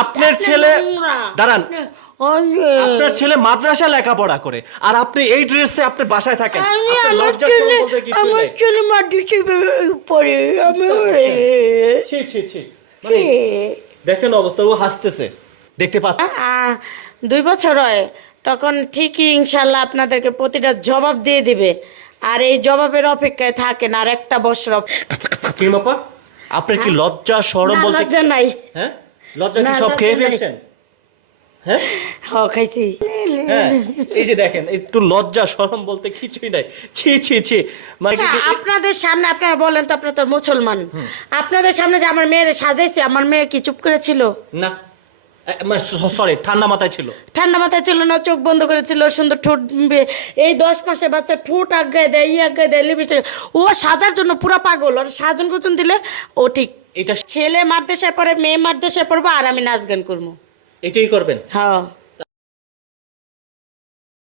আপনার ছেলে দাঁড়ান। আপনার ছেলে মাদ্রাসা লেখাপড়া করে আর আপনি এই ড্রেসে আপনি বাসায় থাকেন। আমার ছেলে মাদ্রাসে পড়ে দেখেন অবস্থা ও হাসতেছে। দেখতে পাচ্ছেন দুই বছর হয়। তখন ঠিকই ইনশাল্লাহ আপনাদেরকে প্রতিটা জবাব দিয়ে দিবে। আর এই জবাবের অপেক্ষায় থাকেন আর একটা বছর কি আপনার কি লজ্জা শরম না, বলতে লজ্জা নাই। হ্যাঁ? লজ্জা কি সব খেয়ে ফেলছেন? হ্যাঁ? হ খাইছি। হ্যাঁ এই যে দেখেন একটু লজ্জা শরম বলতে কিছুই নাই। ছি ছি ছি। মানে আচ্ছা, আপনাদের সামনে আপনারা বলেন তো আপনারা তো মুসলমান। আপনাদের সামনে যে আমার মেয়ের সাজাইছে আমার মেয়ে কি চুপ করে ছিল না সরি ঠান্ডা মাথায় ছিল। ঠান্ডা মাথায় ছিল না চোখ বন্ধ করেছিল সুন্দর ঠোঁট এই দশ মাসে বাচ্চা ঠোঁট আগায় দেয় ই আগায় দেয় লিপস্টিক। ও সাজার জন্য পুরা পাগল আর সাজন গুজন দিলে ও ঠিক। এটা ছেলে মারতে সে পরে মেয়ে মারতে সে পড়ব আর আমি নাচ গান করব। এটাই করবেন? হ্যাঁ।